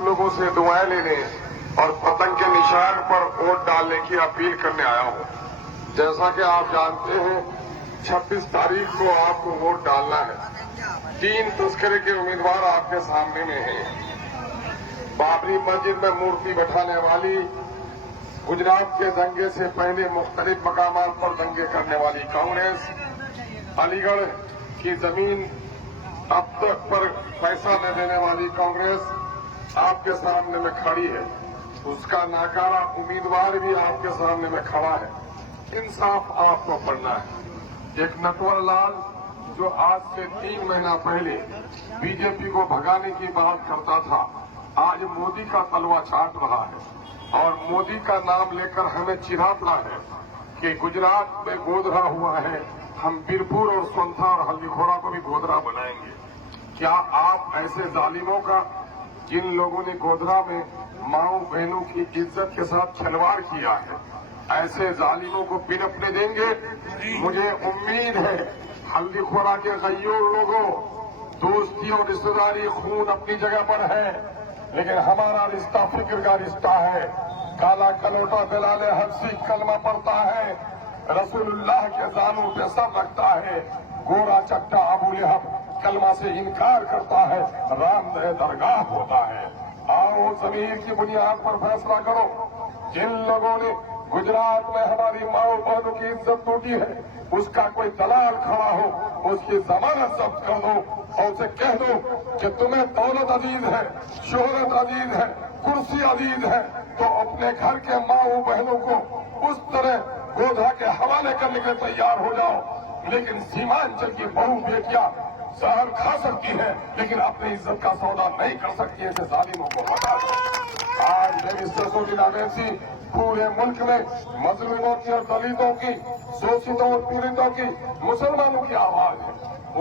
लोगों से दुआएं लेने और पतंग के निशान पर वोट डालने की अपील करने आया हूं। जैसा कि आप जानते हैं 26 तारीख को आपको वोट डालना है। 3 तस्करे के उम्मीदवार आपके सामने में हैं। बाबरी मस्जिद में मूर्ति बैठाने वाली, गुजरात के दंगे से पहले मुख्तलिफ मकामात पर दंगे करने वाली कांग्रेस, अलीगढ़ की जमीन अब तक पर पैसा न देने वाली कांग्रेस आपके सामने में खड़ी है। उसका नाकारा उम्मीदवार भी आपके सामने में खड़ा है। इंसाफ आपको पढ़ना है। एक नटवर लाल जो आज से 3 महीना पहले बीजेपी को भगाने की बात करता था, आज मोदी का तलवा चाट रहा है और मोदी का नाम लेकर हमें चिढ़ाता है कि गुजरात में गोधरा हुआ है, हम बीरपुर और सोनथा और हल्दीखोरा को भी गोधरा बनाएंगे। क्या आप ऐसे जालिमों का, जिन लोगों ने गोधरा में माओ बहनों की इज्जत के साथ खिलवाड़ किया है, ऐसे जालिमों को पिनपने देंगे? मुझे उम्मीद है हल्दीखोरा के गैयूर लोगों, दोस्ती और रिश्तेदारी खून अपनी जगह पर है, लेकिन हमारा रिश्ता फिक्र का रिश्ता है। काला कलोटा बिलाले हफ्सी कलमा पड़ता है, रसूलुल्लाह के जानू पे सर रखता है, गोरा चट्टा अबू लहब कलमा से इनकार करता है, रामदह दरगाह होता है। आओ जमीर की बुनियाद पर फैसला करो। जिन लोगों ने गुजरात में हमारी माओ बहनों की इज्जत टूटी है, उसका कोई दलाल खड़ा हो, उसकी जमानत जब्त कर दो और उसे कह दो कि तुम्हें दौलत अजीज है, शोहरत अजीज है, कुर्सी अजीज है, तो अपने घर के माओ बहनों को उस तरह गोधरा के हवाले करने के तैयार हो जाओ। लेकिन सीमांचल की बहू बेटियां जहर खा सकती है, लेकिन अपनी इज्जत का सौदा नहीं कर सकती है। जालिमों को हटा दो। आज मेरी सिसोदिया वैसी पूरे मुल्क में मजलूमों की और दलितों की, शोषितों और पीड़ितों की, मुसलमानों की आवाज है।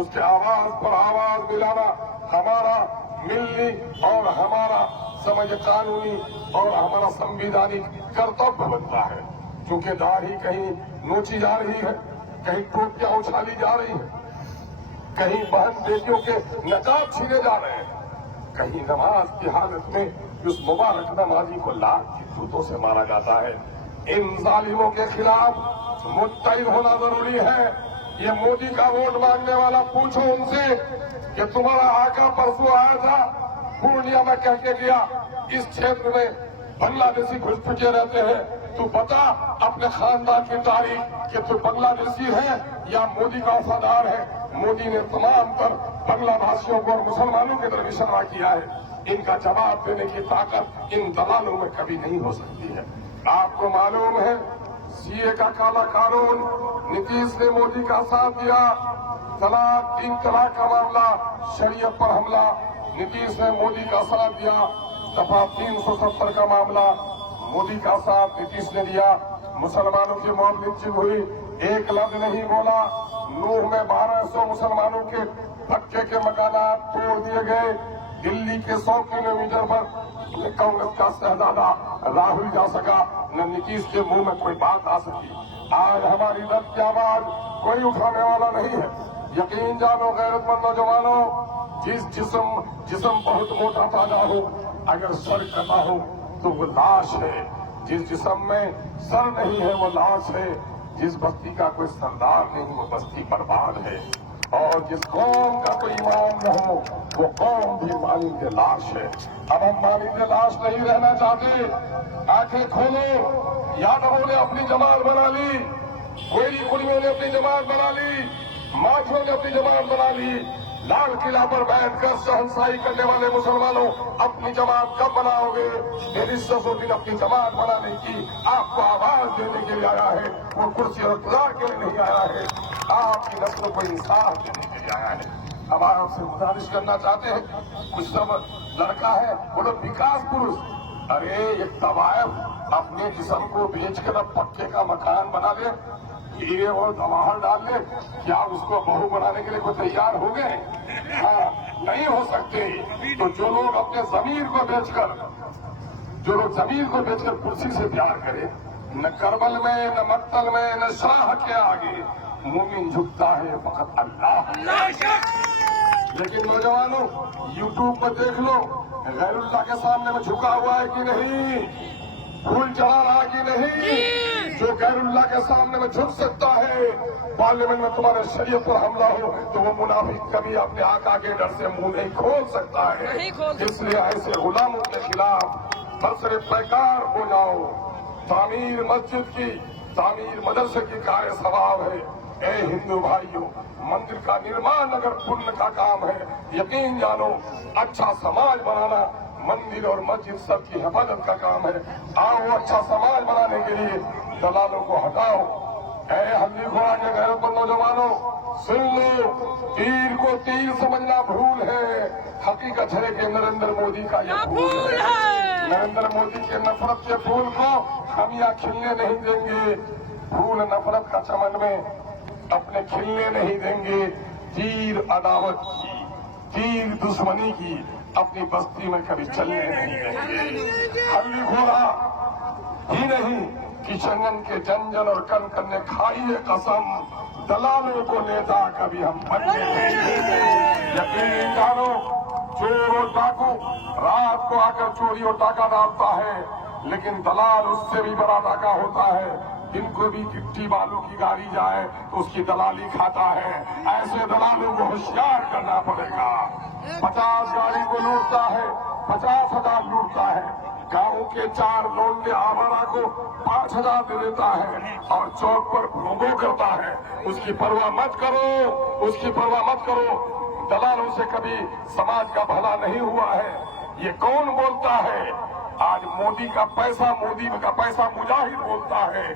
उसके आवाज पर आवाज मिलाना हमारा मिलनी और हमारा समझ कानूनी और हमारा संविधानिक कर्तव्य बनता है। क्योंकि दाढ़ी कहीं नोची जा रही है, कहीं टोपियां उछाली जा रही है, कहीं बहन बेटियों के नकाब छीने जा रहे हैं, कहीं नमाज की हालत में उस मुबारक नमाजी को लाख की जूतों से मारा जाता है। इन जालिमों के खिलाफ मुत्तहिद होना जरूरी है। ये मोदी का वोट मांगने वाला पूछो उनसे कि तुम्हारा आका परसों आया था, पूर्णिया में कह के गया इस क्षेत्र में बांग्लादेशी घुसपैठिए रहते हैं, तू बता अपने खानदान की तारीख कि तू बांग्लादेशी है या मोदी का वफादार है। मोदी ने तमाम तर बांग्ला भाषियों को और मुसलमानों की तरफ इशारा किया है। इनका जवाब देने की ताकत इन दलालों में कभी नहीं हो सकती है। आपको मालूम है सीए का काला कानून, नीतीश ने मोदी का साथ दिया, तलाक 3 तलाक का मामला, शरीयत पर हमला, नीतीश ने मोदी का साथ दिया, दफा 370 का मामला, मोदी का साथ नीतीश ने दिया, मुसलमानों की मौत निश्चित हुई, एक लफ्ज नहीं बोला। नूह में 1200 मुसलमानों के पक्के के मकानात तोड़ दिए गए। दिल्ली के 100 किलोमीटर पर कांग्रेस का शहजादा राहुल जा सका, न नीतीश के मुंह में कोई बात आ सकी। आज हमारी दर्द की आवाज कोई उठाने वाला नहीं है। यकीन जानो गैरतमंद नौजवानों, जिस्म बहुत मोटा ताजा हो, अगर सर कटा हो तो वो लाश है। जिस जिस्म में सर नहीं है वो लाश है। जिस बस्ती का कोई सरदार नहीं वो बस्ती बर्बाद है। और जिस कौम का कोई इमाम न हो वो कौम भी मानिंदे लाश है। अब हम मानिंदे लाश नहीं रहना चाहते। आंखें खोलो। यादवों ने अपनी जमात बना ली, कोयली कुलियों ने अपनी जमात बना ली, माफियों ने अपनी जमात बना ली। लाल किला पर बैठकर शहंशाही करने वाले मुसलमानों, अपनी जमात कब बनाओगे? मेरी सिसोदिया अपनी जमात बनाने की आपको आवाज देने के लिए आया है, वो कुर्सी और इक़्तिदार के लिए नहीं आया है। आपकी नस्ल को इंसाफ देने के लिए आया है। अब आपसे गुजारिश करना चाहते हैं, कुछ सब लड़का है बोलो विकास पुरुष, अरे एक तवायफ अपने जिस्म को बेचकर अब पक्के का मकान बना ले, हीरे और जवाहर डाल ले, क्या उसको बहू बनाने के लिए कोई तैयार हो गए? नहीं हो सकते। तो जो लोग अपने जमीर को बेचकर कुर्सी से प्यार करे, न करबल में, न मक्तल में, न शाह के आगे मुमिन झुकता है फकत अल्लाह। लेकिन नौजवानों यूट्यूब पर देख लो, غیر اللہ کے سامنے میں جھکا ہوا ہے کہ نہیں؟ پھول چڑھا رہا کہ نہیں؟ جو غیر اللہ کے سامنے میں جھک سکتا ہے، پارلیمنٹ میں تمہارے شریعت پر حملہ ہو تو وہ منافق کبھی اپنے آقا کے ڈر سے منہ نہیں کھول سکتا ہے۔ اس لیے ایسے غلاموں کے خلاف برسر پیکار ہو جاؤ۔ تعمیر مسجد کی، تعمیر مدرسے کی کار ثواب ہے۔ اے ہندو بھائیوں، مندر کا نرمان اگر پن کا کام ہے، یقین جانو اچھا سماج بنانا مندر اور مسجد سب کی حفاظت کا کام ہے۔ آؤ اچھا سماج بنانے کے لیے دلالوں کو ہٹاؤ۔ اے ہلدی گھوڑا کے غیرت مند نوجوانوں، سن لو، تیر کو تیر سمجھنا بھول ہے، حقیقت ہے کہ نریندر مودی کا یہ بھول ہے۔ نریندر مودی کے نفرت کے پھول کو ہم یہاں کھلنے نہیں دیں گے۔ پھول نفرت کا چمن میں اپنے کھلنے نہیں دیں گے۔ تیر عداوت کی، تیر دشمنی کی اپنی بستی میں کبھی چلنے نہیں دیں گے۔ ہلدی گھوڑا ہی نہیں، کشن کے جنجن اور کن کن نے کھائی ہے قسم، دلالوں کو نیتا کبھی ہم بننے نہیں دیں گے۔ یقین جانو، چور اور ڈاکو رات کو آ کر چوری اور ڈاکہ ڈالتا ہے، لیکن دلال اس سے بھی بڑا ڈاکہ ہوتا ہے۔ جن کو بھی گٹی بالو کی گاڑی جائے تو اس کی دلالی کھاتا ہے۔ ایسے دلالوں کو ہوشیار کرنا پڑے گا۔ 50 گاڑی کو لوٹتا ہے، 50,000 لوٹتا ہے۔ گاؤں کے 4 لونڈے آوارہ کو 5,000 دے دیتا ہے اور چوک پر بھونگو کرتا ہے۔ اس کی پرواہ مت کرو، اس کی پرواہ مت کرو۔ دلالوں سے کبھی سماج کا بھلا نہیں ہوا ہے۔ یہ کون بولتا ہے؟ آج مودی کا پیسہ مجاہد بولتا ہے۔